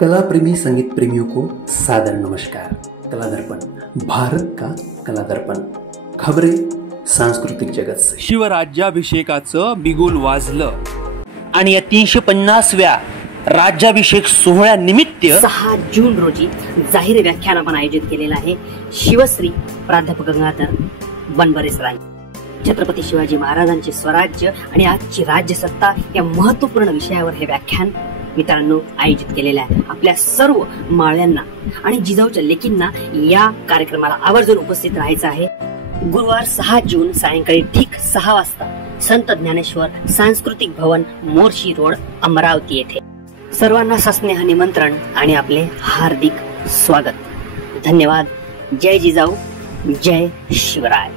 कला प्रेमी संगीत प्रेमियों को सादर नमस्कार। कला दर्पण, भारत का कला दर्पण, खबरें सांस्कृतिक जगत से। शिवराज्याभिषेकाचं बिगुल वाजलं आणि या 350व्या राज्याभिषेक सोहळ्यानिमित्त 6 जून रोजी जाहीर व्याख्यान आपण आयोजित केलेलं आहे। शिवश्री प्राध्यापक गंगाधर बनबरे सरांनी छत्रपती शिवाजी महाराजांचे स्वराज्य आणि आजची राज्यसत्ता या महत्त्वपूर्ण विषयावर हे व्याख्यान मित्रांनो आयोजित केलेलं आहे। आपल्या सर्व मावळ्यांना आणि जिजाऊच्या लेकींना या कार्यक्रमाला आवर्जून उपस्थित राहायचं आहे। गुरुवार 6 जून सायंकाळी ठीक 6 वाजता संत ज्ञानेश्वर सांस्कृतिक भवन, मोर्शी रोड, अमरावती येथे। सर्वांना सस्नेह निमंत्रण आणि आपले हार्दिक स्वागत। धन्यवाद। जय जिजाऊ, जय शिवराय।